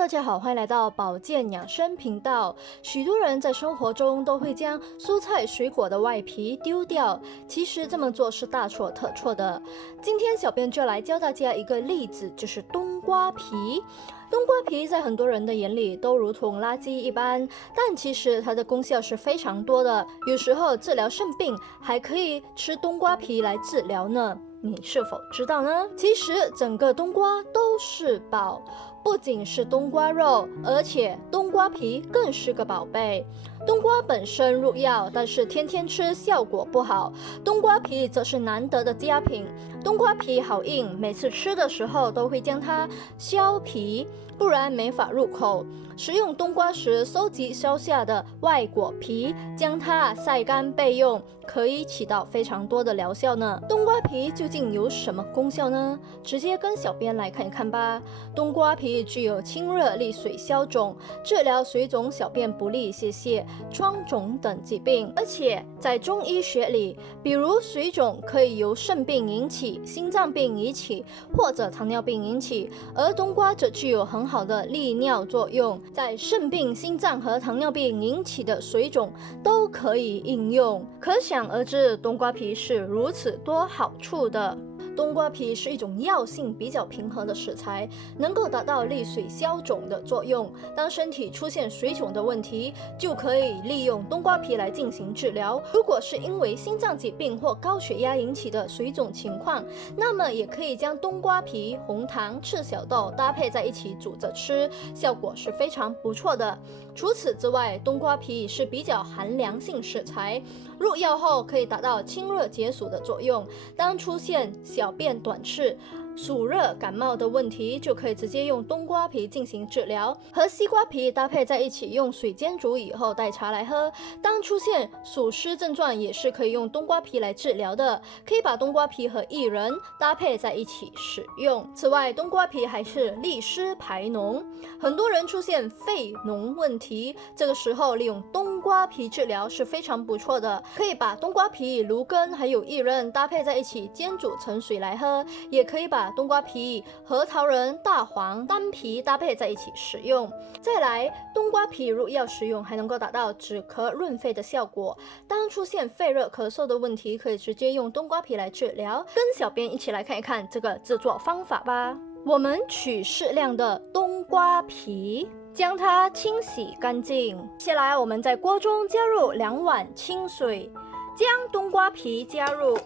大家好，欢迎来到保健养生频道。许多人在生活中都会将蔬菜水果的外皮丢掉，其实这么做是大错特错的。今天小编就来教大家一个例子，就是冬瓜皮。冬瓜皮在很多人的眼里都如同垃圾一般，但其实它的功效是非常多的。有时候治疗肾病还可以吃冬瓜皮来治疗呢。你是否知道呢？其实整个冬瓜都是宝，不仅是冬瓜肉，而且冬瓜皮更是个宝贝。冬瓜本身入药，但是天天吃效果不好。冬瓜皮则是难得的佳品。冬瓜皮好硬，每次吃的时候都会将它削皮，不然没法入口。食用冬瓜时，收集削下的外果皮，将它晒干备用，可以起到非常多的疗效呢。冬瓜皮究竟有什么功效呢？直接跟小编来看一看吧。冬瓜皮具有清热利水消肿、治疗水肿、小便不利、泄泻、疮肿等疾病。而且在中医学里，比如水肿可以由肾病引起、心脏病引起或者糖尿病引起，而冬瓜则具有很好的利尿作用，在肾病、心脏和糖尿病引起的水肿都可以应用。可想而知，冬瓜皮是如此多好处的。冬瓜皮是一种药性比较平和的食材，能够达到利水消肿的作用。当身体出现水肿的问题，就可以利用冬瓜皮来进行治疗。如果是因为心脏疾病或高血压引起的水肿情况，那么也可以将冬瓜皮、红糖、赤小豆搭配在一起煮着吃，效果是非常不错的。除此之外，冬瓜皮是比较寒凉性食材，入药后可以达到清热解暑的作用。当出现小便短赤、暑热感冒的问题，就可以直接用冬瓜皮进行治疗，和西瓜皮搭配在一起，用水煎煮以后代茶来喝。当出现暑湿症状，也是可以用冬瓜皮来治疗的，可以把冬瓜皮和薏仁搭配在一起使用。此外，冬瓜皮还是利湿排脓，很多人出现肺脓问题，这个时候利用冬瓜皮治疗是非常不错的，可以把冬瓜皮、芦根还有薏仁搭配在一起煎煮成水来喝，也可以把冬瓜皮、核桃仁、大黄、丹皮搭配在一起使用。再来，冬瓜皮入药食用还能够达到止咳润肺的效果。当出现肺热咳嗽的问题，可以直接用冬瓜皮来治疗。跟小编一起来看一看这个制作方法吧。我们取适量的冬瓜皮，将它清洗干净。接下来我们在锅中加入2碗清水，将冬瓜皮加入，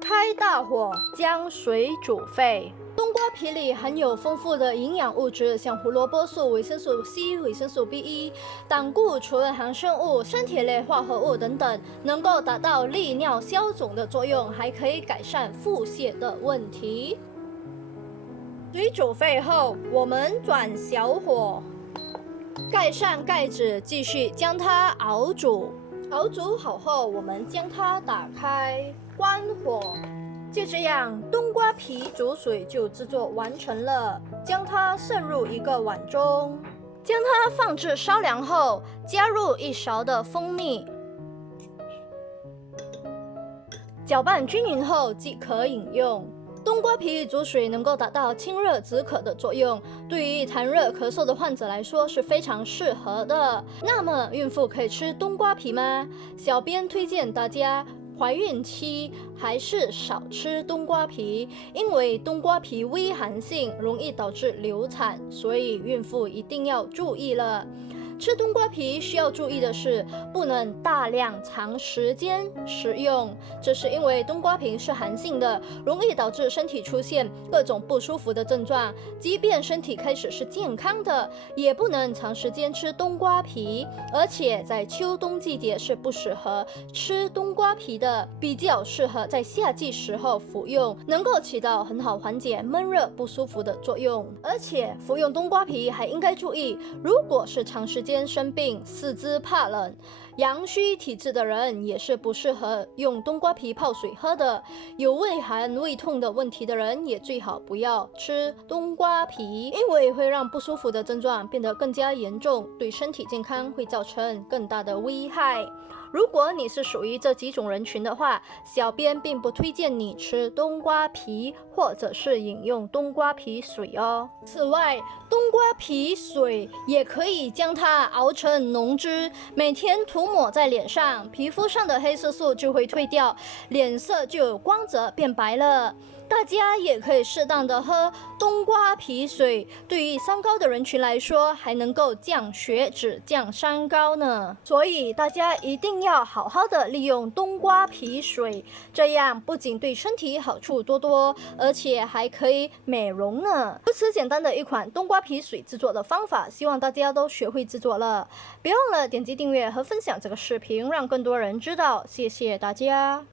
开大火将水煮沸。冬瓜皮里含有丰富的营养物质，像胡萝卜素、维生素 C、维生素 B1、胆固醇、含生物、三铁类化合物等等，能够达到利尿消肿的作用，还可以改善腹泻的问题。水煮沸后，我们转小火，盖上盖子，继续将它熬煮。熬煮好后，我们将它打开，关火。就这样，冬瓜皮煮水就制作完成了。将它盛入一个碗中，将它放置稍凉后，加入1勺的蜂蜜，搅拌均匀后即可饮用。冬瓜皮煮水能够达到清热止渴的作用，对于痰热咳嗽的患者来说是非常适合的。那么，孕妇可以吃冬瓜皮吗？小编推荐大家怀孕期还是少吃冬瓜皮，因为冬瓜皮微寒性，容易导致流产，所以孕妇一定要注意了。吃冬瓜皮需要注意的是，不能大量长时间食用，这是因为冬瓜皮是寒性的，容易导致身体出现各种不舒服的症状。即便身体开始是健康的，也不能长时间吃冬瓜皮，而且在秋冬季节是不适合吃冬瓜皮的，比较适合在夏季时候服用，能够起到很好缓解闷热不舒服的作用。而且服用冬瓜皮还应该注意，如果是长时间生病、四肢怕冷、阳虚体质的人也是不适合用冬瓜皮泡水喝的。有胃寒、胃痛的问题的人也最好不要吃冬瓜皮，因为会让不舒服的症状变得更加严重，对身体健康会造成更大的危害。如果你是属于这几种人群的话，小编并不推荐你吃冬瓜皮或者是饮用冬瓜皮水哦。此外，冬瓜皮水也可以将它熬成浓汁，每天涂抹在脸上，皮肤上的黑色素就会退掉，脸色就有光泽变白了。大家也可以适当的喝冬瓜皮水，对于三高的人群来说，还能够降血脂、降三高呢。所以大家一定要好好的利用冬瓜皮水，这样不仅对身体好处多多，而且还可以美容呢。如此简单的一款冬瓜皮水制作的方法，希望大家都学会制作了。别忘了点击订阅和分享这个视频，让更多人知道。谢谢大家。